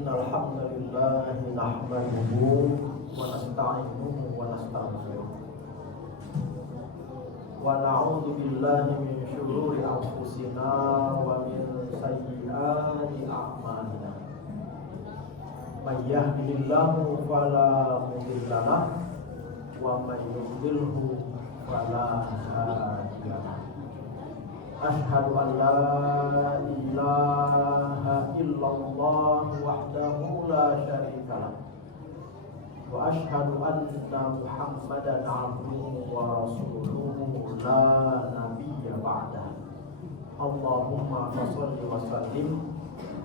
Innal hamdalillah nahmaduhu wa nasta'inuhu wa nastaghfiruh wa na'udzu billahi min shururi anfusina wa min sayyiati a'malina. May yahdihillahu fala mudilla lahu wa may yudlilhu fala hadiya lahu. Ashhadu an la ilaha illallah wahdahu la syarika lah wa ashhadu anna Muhammadan abduhu wa rasuluhu la nabiyya ba'dah. Allahumma shalli wa sallim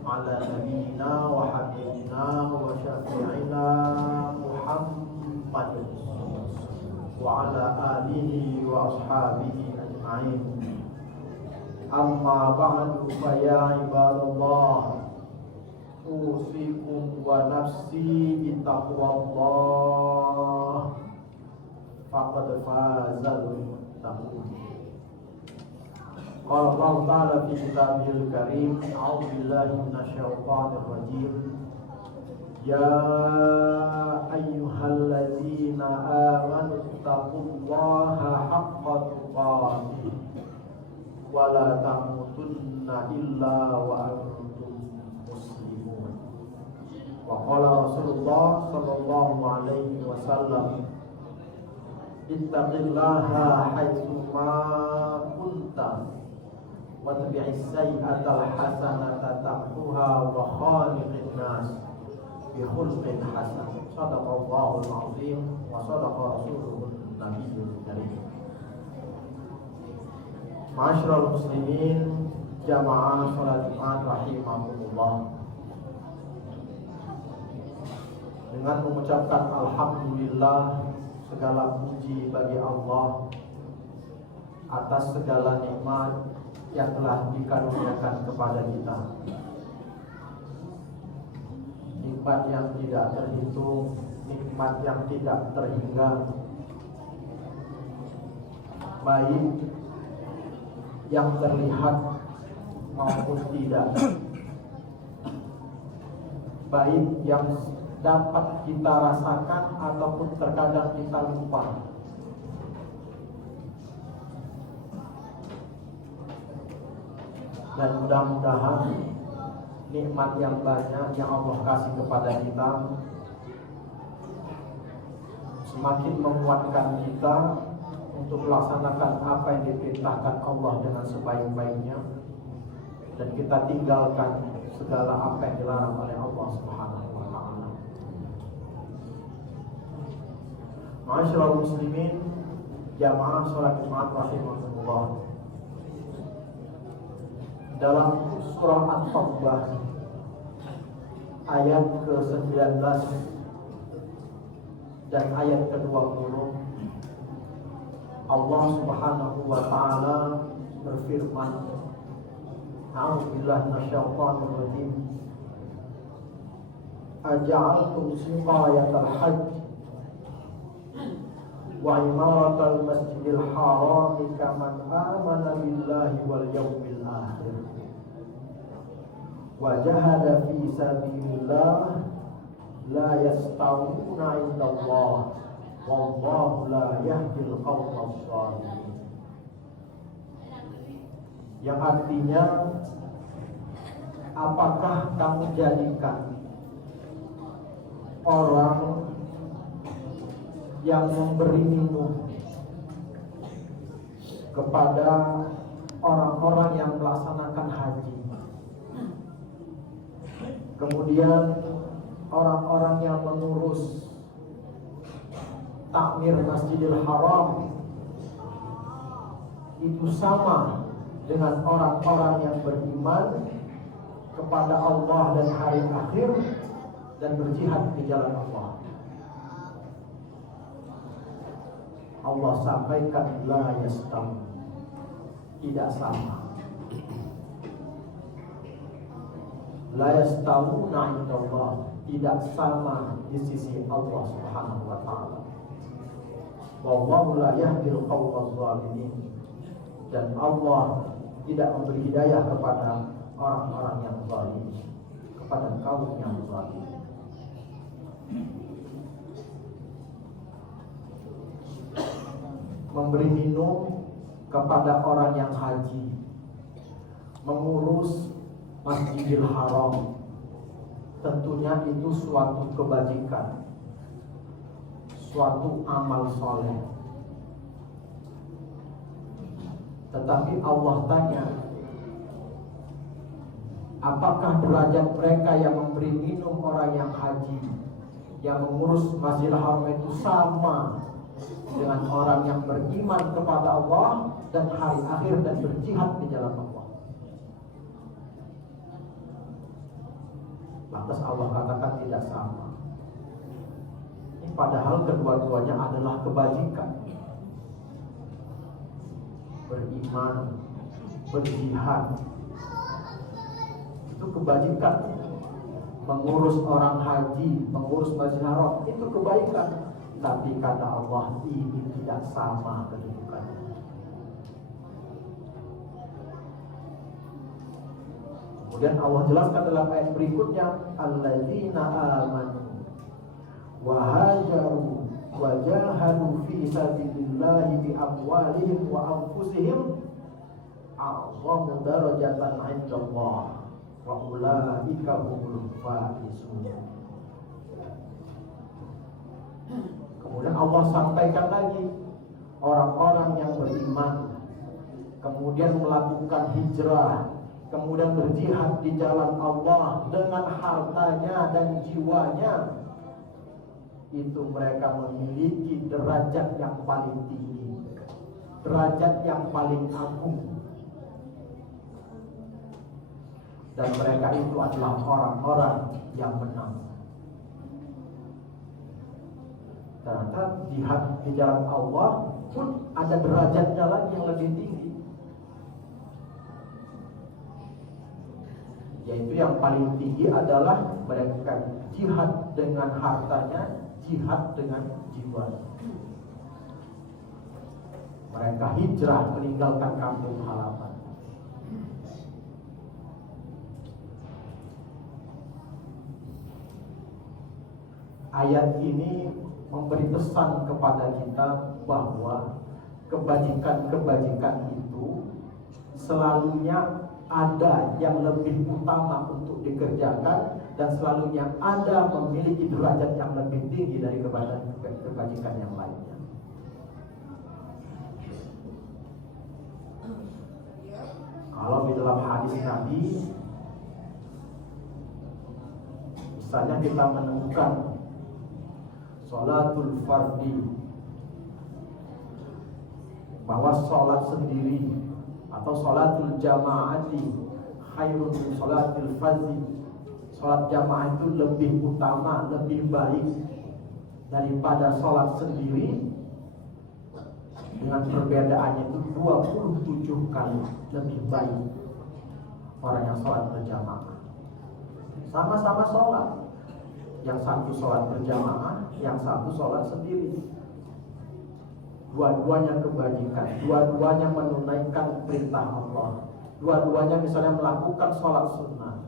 ala nabiyyina wa habibina wa syafi'ina Muhammadin wa ala alihi wa ashabihi ajma'in. Amma ba'du fa ya ibadallah, usikum wa nafsi bittaqwallah faqad fazal muttaqun. Qala Allah ta'ala fi kitabihil karim, a'udzu billahi minasyaitonir rajim. Ya ayyuhalladzina amanu taqullaha haqqa tuqatih wa la tamutunna illa wa antum muslimun. Wa qala Rasulullah sallallahu alaihi wasallam, ittaqillaha haitsu ma kunta wa tabi'is sayyi'atal hasanata tamhuha wa khaliqin nas bi khuluqin hasan. Shadaqallahul azim wa shadaqa rasuluhun nabiyyul karim. Ma'asyiral muslimin, jamaah salat Jumat rahimakumullah. Dengan mengucapkan alhamdulillah, segala puji bagi Allah atas segala nikmat yang telah dikaruniakan kepada kita. Nikmat yang tidak terhitung, nikmat yang tidak terhingga, baik yang terlihat maupun tidak, baik yang dapat kita rasakan ataupun terkadang kita lupa. Dan mudah-mudahan nikmat yang banyak yang Allah kasih kepada kita semakin menguatkan kita untuk melaksanakan apa yang diperintahkan Allah dengan sebaik-baiknya, dan kita tinggalkan segala apa yang dilarang oleh Allah Subhanahu wa ta'ala. Ma'asyiral muslimin, jamaah salat Jumat rahimakumullah. Dalam surah At-Taubah ayat ke-19 dan ayat ke-20, Allah Subhanahu wa ta'ala berfirman, a'udzubillahi minasyaitonir rajim, aja'altum siqayatal hajj wa imaratal masjidil haram kaman amana billahi wal yawmil akhir wa jahada fi sabilillah la yastawuna indallah wallahu la yahdil qawmal shalihin. Yang artinya, apakah kamu jadikan orang yang memberi minum kepada orang-orang yang melaksanakan haji, kemudian orang-orang yang mengurus takmir Masjidil Haram itu sama dengan orang-orang yang beriman kepada Allah dan hari akhir dan berjihad di jalan Allah? Allah sampaikan la yastawi, tidak sama. La yastawuna indallah, tidak sama di sisi Allah Subhanahu wa ta'ala. Wallahu la yahdil qawmal zalimin, dan Allah tidak memberi hidayah kepada orang-orang yang zalim. kepada kaum yang zalim. Memberi minum kepada orang yang haji, mengurus Masjidil Haram, tentunya itu suatu kebajikan, suatu amal soleh. Tetapi Allah tanya, apakah derajat mereka yang memberi minum orang yang haji, yang mengurus Masjidil Haram itu sama dengan orang yang beriman kepada Allah dan hari akhir dan berjihad di jalan Allah? Lantas Allah katakan tidak sama. Ini padahal kedua-duanya adalah kebajikan. Beriman, berjihad, itu kebajikan. Mengurus orang haji, mengurus Masjidil Haram, itu kebaikan. Tapi kata Allah, ini tidak sama kedudukannya. Kemudian Allah jelaskan dalam ayat berikutnya, alladzina amanu wa hajaru wa jahadu fi sabilillahi bi amwalihim wa anfusihim a'zamu darajatan 'indallah wa ulaika humul faizun. Kemudian Allah sampaikan lagi, orang-orang yang beriman, kemudian melakukan hijrah, kemudian berjihad di jalan Allah dengan hartanya dan jiwanya, itu mereka memiliki derajat yang paling tinggi, derajat yang paling agung. Dan mereka itu adalah orang-orang yang menang. Ternyata jihad di jalan Allah pun ada derajatnya lagi yang lebih tinggi, yaitu yang paling tinggi adalah mereka jihad dengan hartanya, jihad dengan jiwa. Mereka hijrah meninggalkan kampung halaman. Ayat ini memberi pesan kepada kita bahwa kebajikan-kebajikan itu selalunya ada yang lebih utama untuk dikerjakan, dan selalunya ada memiliki derajat yang lebih tinggi dari kebajikan yang lainnya. Kalau di dalam hadis Nabi, misalnya kita menemukan sholatul fardi, bahwa sholat sendiri atau sholatul jamaati khairun min sholatil fardhi, sholat jamaah itu lebih utama, lebih baik daripada sholat sendiri, dengan perbedaannya itu 27 kali lebih baik orang yang sholat berjamaah. Sama-sama sholat, yang satu sholat berjamaah, yang satu sholat sendiri. Dua-duanya kebajikan, dua-duanya menunaikan perintah Allah, dua-duanya misalnya melakukan sholat sunnah.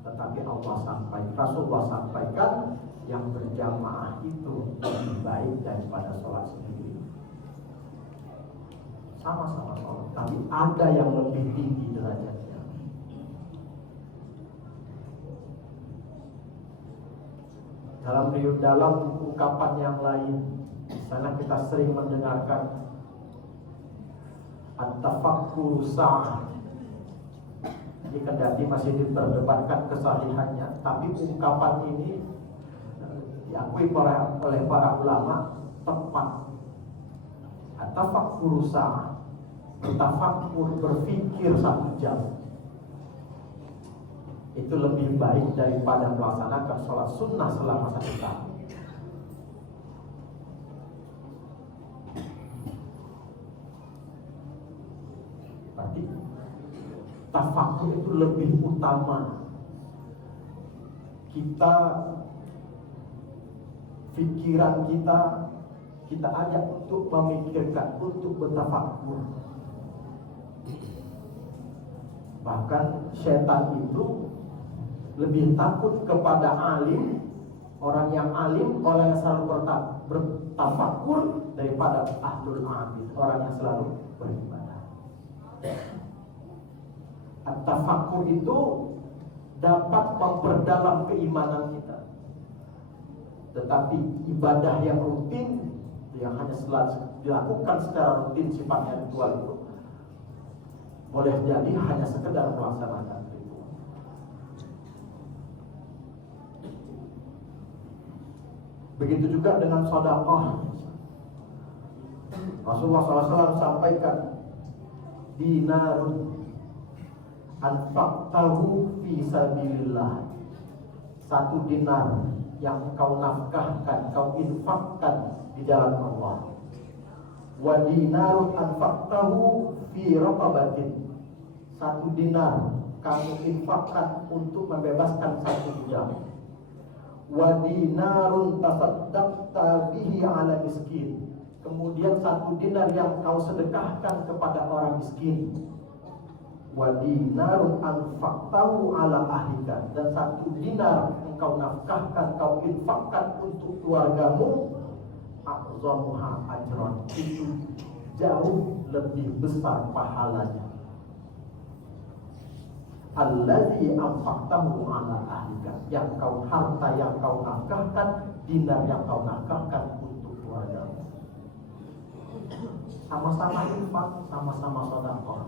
Tetapi Allah sampaikan, Rasulullah sampaikan, yang berjamaah itu lebih baik daripada sholat sendiri. Sama-sama sholat, tapi ada yang lebih tinggi derajatnya. Dalam ungkapan yang lain, misalnya kita sering mendengarkan at-tafakkur sa'ah. Ini kendati masih diperdebatkan kesahihannya, tapi ungkapan ini diakui oleh para ulama tepat. At-tafakkur sa'ah, bertafakkur, berpikir 1 jam, itu lebih baik daripada melaksanakan sholat sunnah selama 1 tahun. Berarti tafakur itu lebih utama. Kita, pikiran kita ajak untuk memikirkan, untuk bertafakur. Bahkan setan itu Lebih takut kepada alim, orang yang alim, orang yang selalu bertafakur, daripada ahlul abid, orang yang selalu beribadah. At-tafakur itu dapat memperdalam keimanan kita. Tetapi ibadah yang rutin, yang hanya dilakukan secara rutin sifatnya ritual itu, boleh jadi hanya sekedar melaksanakan ritual. Begitu juga dengan sedekah. Rasulullah SAW sampaikan, dinarun anfaqtahu fi sabilillah, satu dinar yang kau nafkahkan, kau infakkan di jalan Allah. Wa dinarun anfaqtahu fi raqabatin, satu dinar kamu infakkan untuk membebaskan satu budak. Wa dinarun tasaddaqta bihi ala miskin, kemudian satu dinar yang kau sedekahkan kepada orang miskin. Wa dinarun anfaqtahu ala ahlika, dan satu dinar engkau nafkahkan, kau infakkan untuk keluargamu. A'zamuha ajran, itu jauh lebih besar pahalanya. Allazi anfaqtahu ala ahlika, yang kau harta yang kau nafkahkan, dinar yang kau nafkahkan untuk keluargamu. Sama-sama infak, sama-sama sedekah.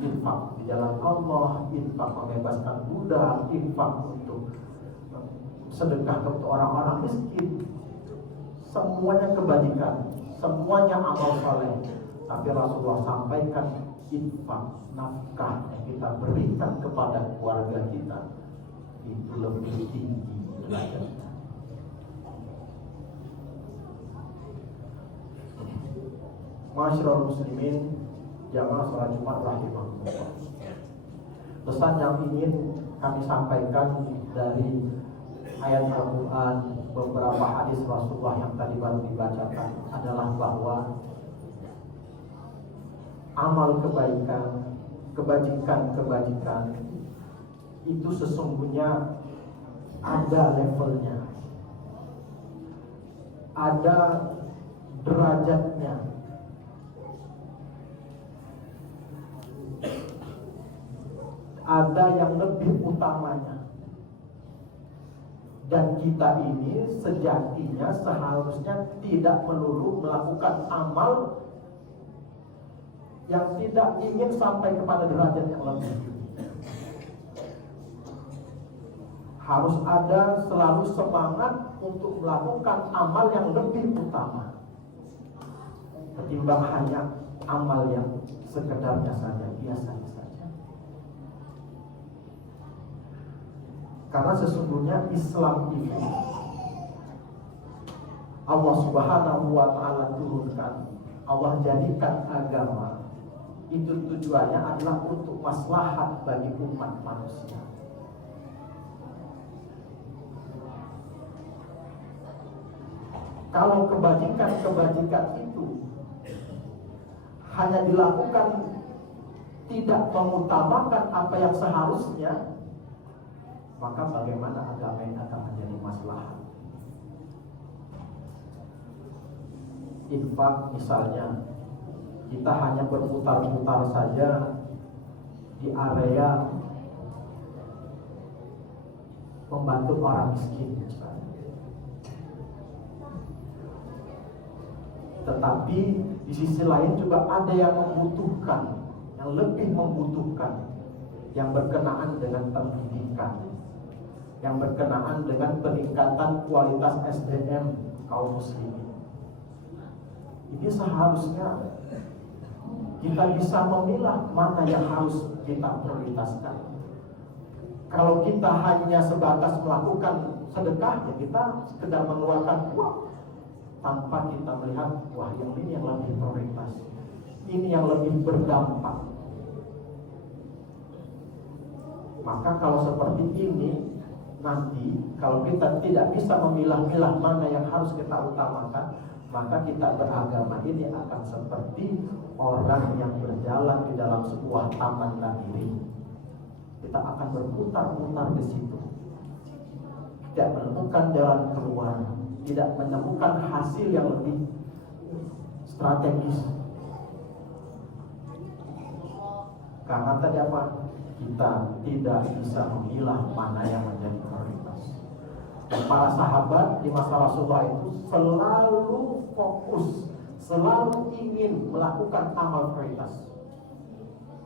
Infak di jalan Allah, infak membebaskan budak, infak untuk sedekah untuk orang-orang miskin. Semuanya kebajikan, semuanya amal saleh. Tapi Rasulullah sampaikan, infak, nafkah yang kita berikan kepada keluarga kita itu lebih tinggi derajatnya. Masyarul muslimin, jamaah salat Jumat rahimahullah. Pesan yang ingin kami sampaikan dari ayat Al-Quran, beberapa hadis Rasulullah yang tadi baru dibacakan adalah bahwa amal kebaikan, kebajikan itu sesungguhnya ada levelnya, ada derajatnya. Ada yang lebih utamanya. Dan kita ini sejatinya seharusnya tidak melulu melakukan amal yang tidak ingin sampai kepada derajat yang lebih. Harus ada selalu semangat untuk melakukan amal yang lebih utama ketimbang hanya amal yang sekedarnya saja, biasanya saja. Karena sesungguhnya Islam ini Allah Subhanahu wa ta'ala turunkan, Allah jadikan agama itu tujuannya adalah untuk maslahat bagi umat manusia. Kalau kebajikan itu hanya dilakukan tidak mengutamakan apa yang seharusnya, maka bagaimana agama ini akan menjadi maslahat? Infak misalnya, kita hanya berputar-putar saja di area membantu orang miskin misalnya. Tetapi di sisi lain juga ada yang membutuhkan, yang lebih membutuhkan, yang berkenaan dengan pendidikan, yang berkenaan dengan peningkatan kualitas SDM kaum muslimin. Ini seharusnya kita bisa memilah mana yang harus kita prioritaskan. Kalau kita hanya sebatas melakukan sedekah, ya kita sekedar mengeluarkan uang tanpa kita melihat, wah yang ini yang lebih prioritas, ini yang lebih berdampak. Maka kalau seperti ini, nanti kalau kita tidak bisa memilah-milah mana yang harus kita utamakan, maka kita beragama ini akan seperti orang yang berjalan di dalam sebuah taman labirin. Kita akan berputar-putar di situ, tidak menemukan jalan keluar, tidak menemukan hasil yang lebih strategis. Karena tadi apa? Kita tidak bisa memilah mana yang menjadi prioritas. Dan para sahabat di masa Rasulullah itu selalu fokus, selalu ingin melakukan amal prioritas.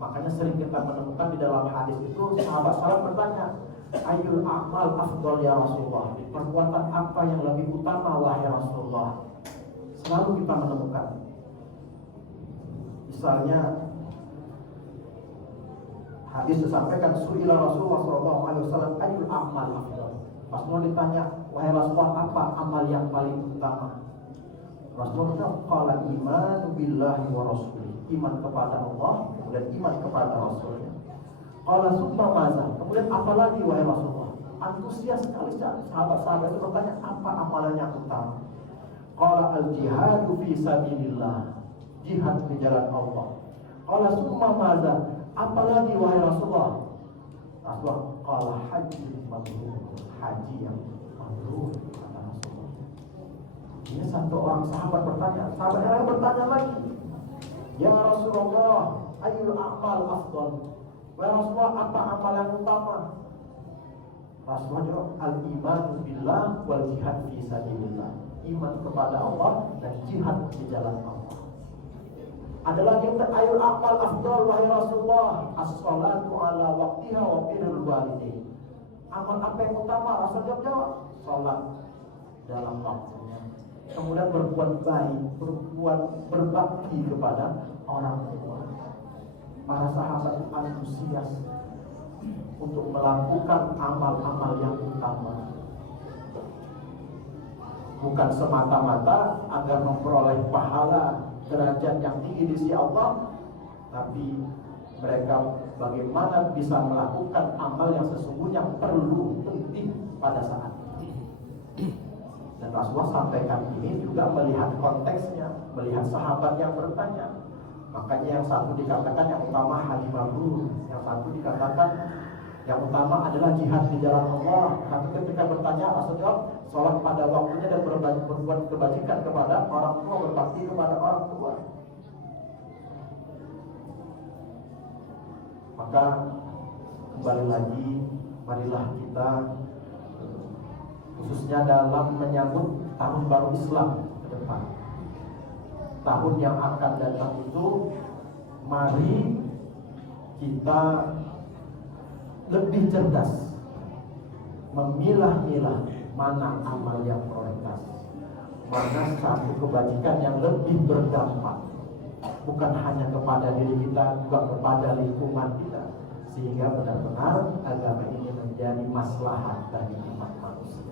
Makanya sering kita menemukan di dalam hadis itu sahabat-sahabat bertanya, "Ayyul a'mal afdal ya Rasulullah?" Perbuatan apa yang lebih utama wahai Rasulullah? Selalu kita menemukan. Misalnya hadis disampaikan, "Su'ila Rasulullah sallallahu alaihi wasallam ayyul a'mal afdal?" Rasulullah ditanya, "Wahai Rasulullah, apa amal yang paling utama?" Rasulullah qala imanu billahi wa rasulih, iman kepada Allah dan iman kepada Rasulnya. Qala summa maza, kemudian apa lagi wahai Rasulullah? Antusias sekali sahabat-sahabat itu bertanya, apa amalan yang utama? Qala al jihadu fi sabilillah, jihad di jalan Allah. Qala summa maza, apa lagi wahai Rasulullah? Rasulullah qala haji mabrur, haji yang mabrur, kata Rasulullah. Ini satu orang sahabat bertanya, sahabat yang lain bertanya lagi, "Ya Rasulullah, ayyul a'mal afdal?" Wahai Rasulullah, apa amalan utama? Rasulullah jawab, "Al-iman billah wal jihad fi sabilillah." Iman kepada Allah dan jihad di jalan Allah. Ada lagi yang ayyul a'mal afdal wahai Rasulullah? As-salatu ala waqtiha wa birrul walidain. Amal apa yang utama? Rasul jawab, salat dalam waktunya. Kemudian berbuat baik, berbuat berbakti kepada orang tua. Para sahabat antusias untuk melakukan amal-amal yang utama, bukan semata-mata agar memperoleh pahala derajat yang tinggi di sisi Allah, tapi mereka bagaimana bisa melakukan amal yang sesungguhnya perlu, penting pada saat ini. Dan Rasulullah sampaikan ini juga melihat konteksnya, melihat sahabat yang bertanya. Makanya yang satu dikatakan yang utama haji mabrur, yang satu dikatakan yang utama adalah jihad di jalan Allah. Tapi ketika bertanya, Rasulullah sholat pada waktunya dan berbuat kebajikan kepada orang tua, berbakti kepada orang tua. Maka kembali lagi, marilah kita khususnya dalam menyambut tahun baru Islam ke depan, tahun yang akan datang itu, mari kita lebih cerdas memilah-milah mana amal yang prioritas, mana satu kebajikan yang lebih berdampak, bukan hanya kepada diri kita, juga kepada lingkungan kita, sehingga benar-benar agama ini menjadi maslahat bagi umat manusia.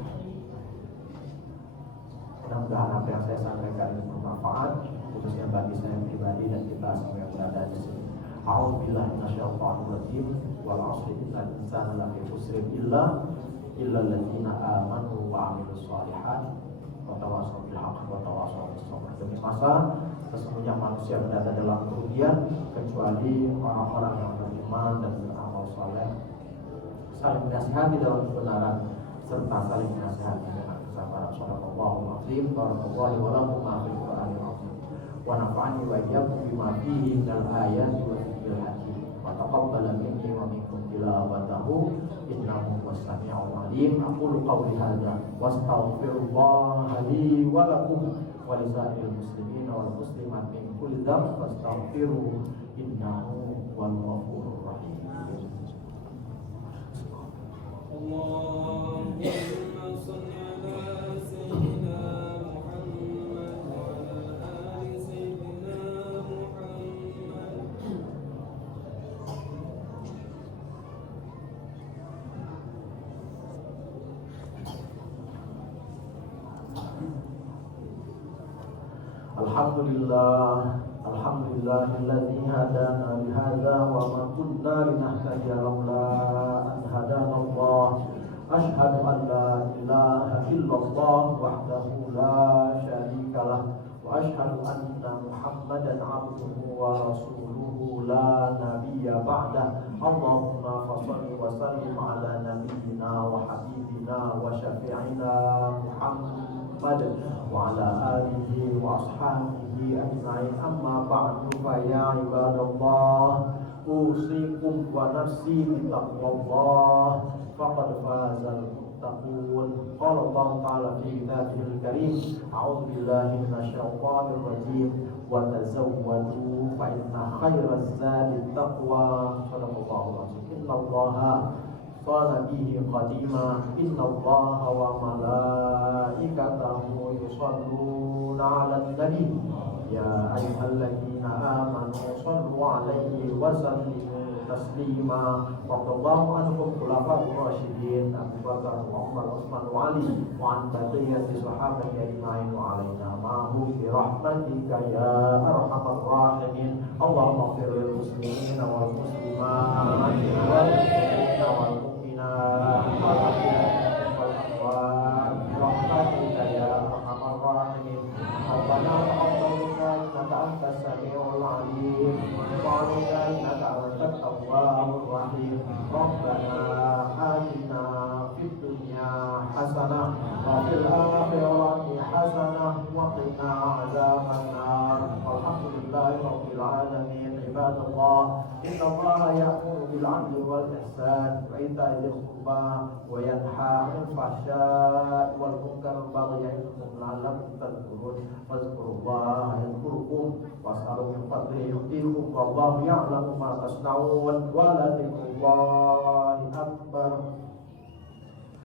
Mudah-mudahan apa yang saya sampaikan ini bermanfaat, khususnya bagi saya pribadi dan kita semua yang berada di sini. A'udzubillahi minasyaitonir rajim. Wal 'asri innal insana lafi khusrin illa alladziina aamanu wa 'amilus shalihaati wa tawassaw bil haqqi wa tawassaw bis sabr. Demi masa sesungguhnya manusia berada dalam kerugian kecuali orang-orang yang beriman dan beramal saleh, saling menasihati dalam kebenaran serta saling menasihati dengan kesabaran. Shallallahul azim. Barakallahu wa lakum ma fil Qur'anil azim. Wa nafa'ani wa iyyakum bima fihi minal ayati wa dzikril hakim. Wa taqabbala minni wa minkum tilawatahu innahu was-sami'ul 'alim. Aqulu qawli hadza wastaghfirullaha li wa lakum wa lisa'iril muslimin wal muslimat min kulli dhanbin fastaghfiruhu innahu huwal ghafurur rahim. Allahumma shalli ala sayyidina Muhammad wa ala ali sayyidina Muhammad. Alhamdulillahilladzi hadana li hadza wa ma kunna linahtadiya laula an hadanallah. Asyhadu an la ilaha illallah wahdahu la syarikalah wa asyhadu anna Muhammadan 'abduhu wa rasuluhu la nabiyya ba'dah. Allahumma shalli wa وسلم على نبينا وحبيبنا وشفيعنا محمد وعلى آله وأصحابه أجمعين. أما بعد فيا عباد الله أوصيكم ونفسي بتقوى الله فقد فاز المتقون. قال الله تعالى في كتابه الكريم: أعوذ بالله من الشيطان الرجيم وتزودوا فإن خير الزاد التقوى. صدق الله العظيم. إن الله قال به قديما إن الله وملائكته يصلون على النبي يا أيها الذين آمنوا صلوا عليه وسلموا تسليما. رضي الله عنهم خلفاء الراشدين أبي بكر وعمر وعثمان وعلي وعن بقية الصحابة أجمعين وعلينا معهم برحمتك يا أرحم الراحمين. اللهم اغفر للمسلمين والمسلمات والمؤمنين والمؤمنات والأموات برحمتك يا أرحم الراحمين. ربنا تقبل منا إنك أنت السميع العليم وعلينا إنك أنت التواب الرحيم. ربنا آتنا في الدنيا حسنة وفي الآخرة حسنة وقنا عذاب النار. والحمد لله رب العالمين. عباد الله إن الله يأمر بالعدل والإحسان وإيتاء ذي القربى وينهى عن الفحشاء والمنكر والبغي يعظكم لعلكم تذكرون. فاذكروا الله يذكركم واسألوا من فضله يؤتيكم والله يعلم ما تصنعون ولذكر الله أكبر.